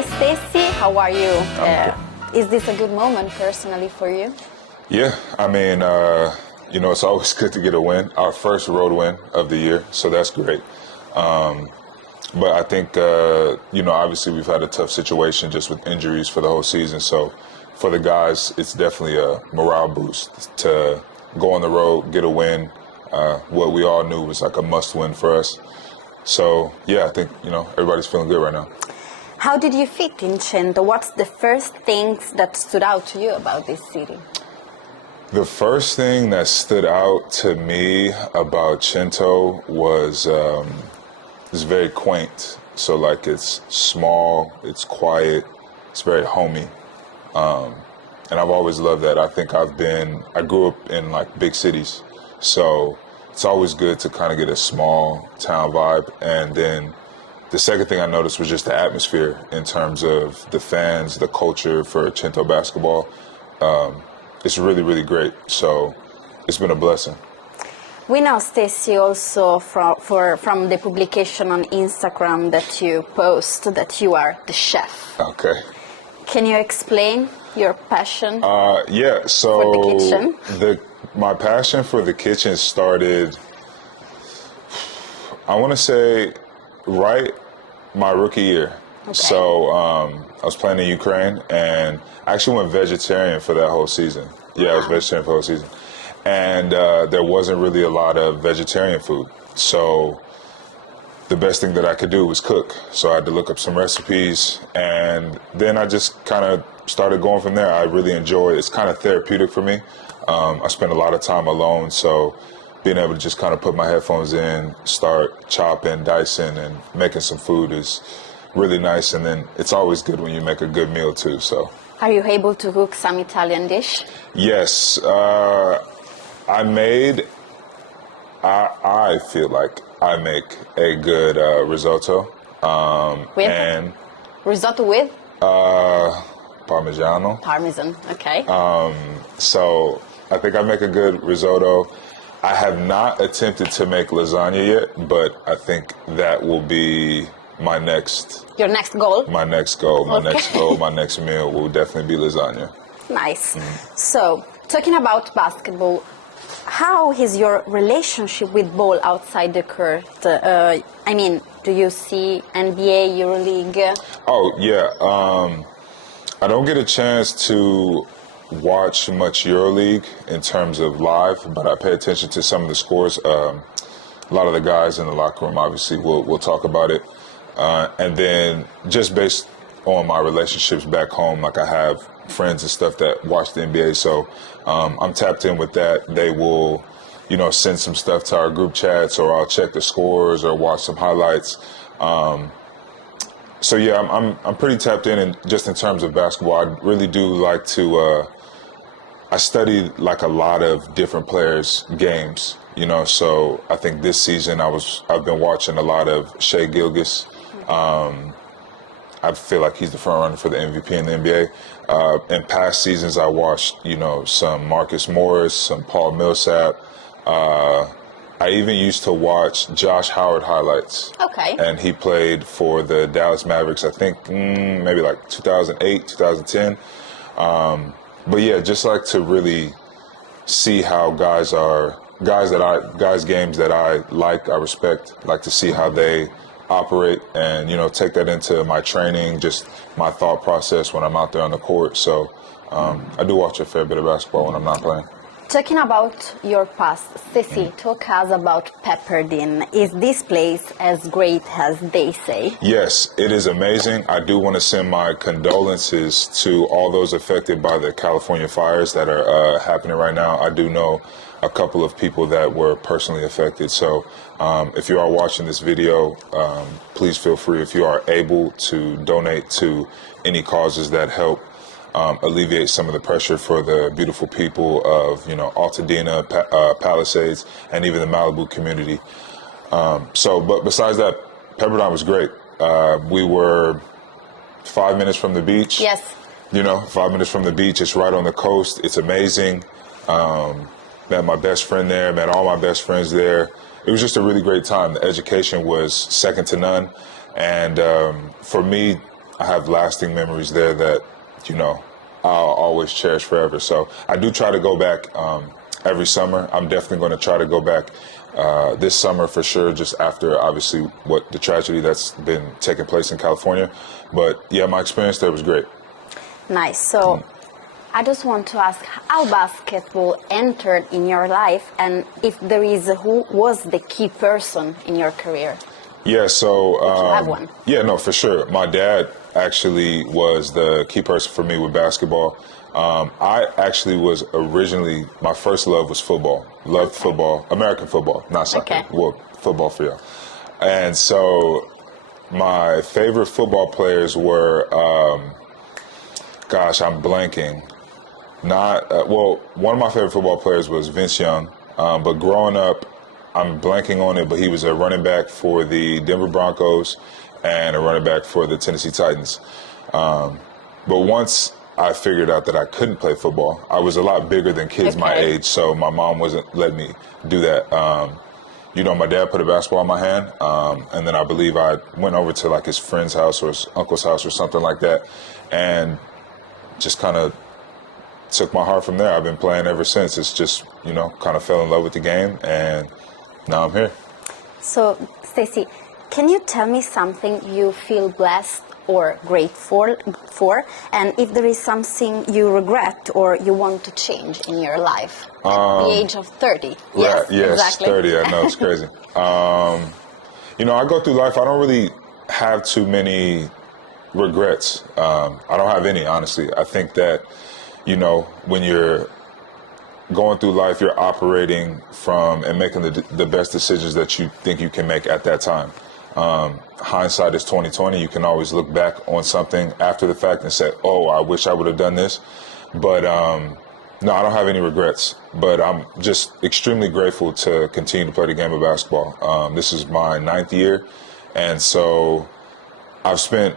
Hi, Stacy. How are you? Is this a good moment personally for you? Yeah, I mean, it's always good to get a win. Our first road win of the year, so that's great. But I think, obviously we've had a tough situation just with injuries for the whole season. So for the guys, it's definitely a morale boost to go on the road, get a win. What we all knew was like a must win for us. So, yeah, I think, everybody's feeling good right now. How did you fit in Cento? What's the first things that stood out to you about this city? The first thing that stood out to me about Cento was it's very quaint. So like it's small, it's quiet, it's very homey. And I've always loved that. I think I grew up in like big cities. So it's always good to kind of get a small town vibe. And then the second thing I noticed was just the atmosphere in terms of the fans, the culture for Cento basketball. It's really, really great. So it's been a blessing. We know, Stacy, also from the publication on Instagram that you post that you are the chef. Okay. Can you explain your passion for the kitchen? My passion for the kitchen started, I want to say, right my rookie year. Okay. So I was playing in Ukraine, and I actually went vegetarian for that whole season. Yeah, wow. I was vegetarian for the whole season. And there wasn't really a lot of vegetarian food. So the best thing that I could do was cook. So I had to look up some recipes, and then I just kind of started going from there. I really enjoy it. It's kind of therapeutic for me. I spend a lot of time alone, so being able to just kind of put my headphones in, start chopping, dicing, and making some food is really nice. And then it's always good when you make a good meal too. So, are you able to cook some Italian dish? Yes, I feel like I make a good risotto. And risotto with? Parmigiano. Parmesan, okay. So I think I make a good risotto. I have not attempted to make lasagna yet, but I think that will be my next... Your next goal? My next goal, my next meal will definitely be lasagna. Nice. Mm-hmm. So, talking about basketball, how is your relationship with ball outside the court? Do you see NBA, EuroLeague? Oh, yeah. I don't get a chance to watch much EuroLeague in terms of live, but I pay attention to some of the scores. A lot of the guys in the locker room, obviously, we'll talk about it. And then just based on my relationships back home, like I have friends and stuff that watch the NBA, so I'm tapped in with that. They will, send some stuff to our group chats, or I'll check the scores or watch some highlights. So yeah, I'm pretty tapped in, and just in terms of basketball, I really do like to. I study like a lot of different players' games, So I think this season I've been watching a lot of Shai Gilgeous. I feel like he's the front runner for the MVP in the NBA. In past seasons, I watched, some Marcus Morris, some Paul Millsap. I even used to watch Josh Howard highlights. Okay. And he played for the Dallas Mavericks, I think maybe like 2008, 2010. But yeah, just like to really see how guys games that I like, I respect, like to see how they operate, and take that into my training, just my thought process when I'm out there on the court. So I do watch a fair bit of basketball when I'm not playing. Talking about your past, Stacy, talk us about Pepperdine. Is this place as great as they say? Yes, it is amazing. I do want to send my condolences to all those affected by the California fires that are happening right now. I do know a couple of people that were personally affected. So if you are watching this video, please feel free, if you are able, to donate to any causes that help alleviate some of the pressure for the beautiful people of, Altadena, Palisades, and even the Malibu community. But besides that, Pepperdine was great. We were 5 minutes from the beach. Yes. 5 minutes from the beach. It's right on the coast. It's amazing. Met my best friend there, met all my best friends there. It was just a really great time. The education was second to none. And for me, I have lasting memories there that, you know, I'll always cherish forever. So I do try to go back every summer. I'm definitely going to try to go back this summer for sure, just after obviously what the tragedy that's been taking place in California. But yeah, my experience there was great. Nice. So I just want to ask how basketball entered in your life, and if there is, who was the key person in your career? Yeah, so If you have one. Yeah, no, for sure. My dad actually was the key person for me with basketball. I actually was originally, my first love was football. Loved football, American football, not soccer. Okay. Well, football for y'all. And so my favorite football players were, gosh, I'm blanking. One of my favorite football players was Vince Young, but growing up, I'm blanking on it, but he was a running back for the Denver Broncos and a running back for the Tennessee Titans. But once I figured out that I couldn't play football, I was a lot bigger than kids my age, so my mom wasn't letting me do that. You know, my dad put a basketball in my hand, and then I believe I went over to like his friend's house or his uncle's house or something like that, and just kind of took my heart from there. I've been playing ever since. It's just, you know, kind of fell in love with the game, and now I'm here. So, Stacy, can you tell me something you feel blessed or grateful for, and if there is something you regret or you want to change in your life at the age of 30? Right, yes, exactly. 30, I know, it's crazy. You know, I go through life, I don't really have too many regrets. I don't have any, honestly. I think that, you know, when you're going through life, you're operating from and making the best decisions that you think you can make at that time. Hindsight is 20/20. You can always look back on something after the fact and say, "Oh, I wish I would have done this." But no, I don't have any regrets. But I'm just extremely grateful to continue to play the game of basketball. This is my 9th year, and so I've spent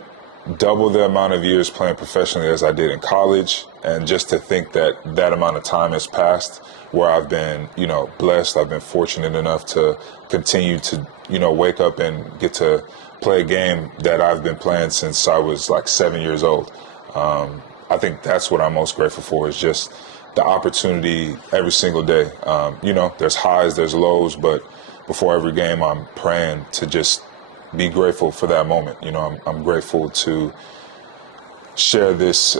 double the amount of years playing professionally as I did in college, and just to think that that amount of time has passed where I've been, you know, blessed, I've been fortunate enough to continue to, you know, wake up and get to play a game that I've been playing since I was like 7 years old. I think that's what I'm most grateful for, is just the opportunity every single day. You know, there's highs, there's lows, but before every game I'm praying to just be grateful for that moment. You know, I'm grateful to share this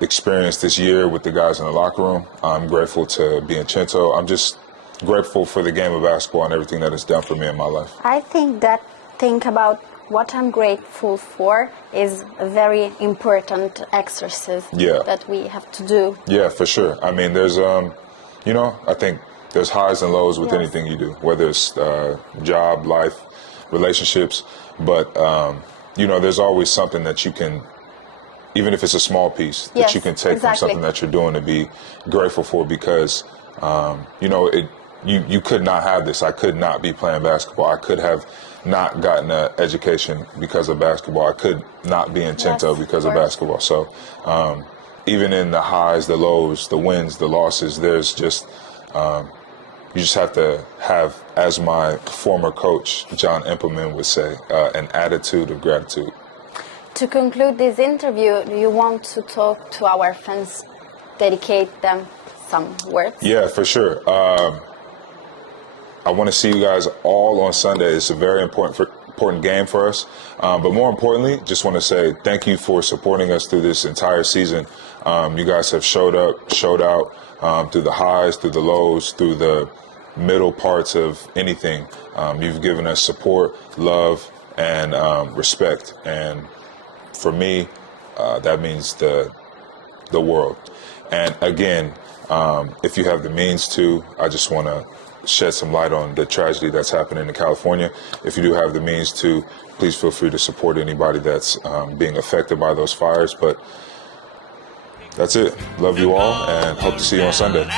experience this year with the guys in the locker room. I'm grateful to be in Cento. I'm just grateful for the game of basketball and everything that it's done for me in my life. I think that think about what I'm grateful for is a very important exercise that we have to do. Yeah, for sure. I mean, there's, you know, I think there's highs and lows with anything you do, whether it's job, life, relationships, but you know, there's always something that you can, even if it's a small piece, that you can take from something that you're doing to be grateful for, because you know, you could not have this. I could not be playing basketball. I could have not gotten an education because of basketball. I could not be in Cento because of basketball. So even in the highs, the lows, the wins, the losses, there's just you just have to have, as my former coach, John Impleman, would say, an attitude of gratitude. To conclude this interview, do you want to talk to our fans, dedicate them some words? Yeah, for sure. I want to see you guys all on Sunday. It's a very important game for us. But more importantly, just want to say thank you for supporting us through this entire season. You guys have showed up, showed out through the highs, through the lows, through the middle parts of anything. You've given us support, love, and respect. And for me, that means the world. And again, if you have the means to, I just want to shed some light on the tragedy that's happening in California. If you do have the means to, please feel free to support anybody that's being affected by those fires. But that's it. Love you all, and hope to see you on Sunday.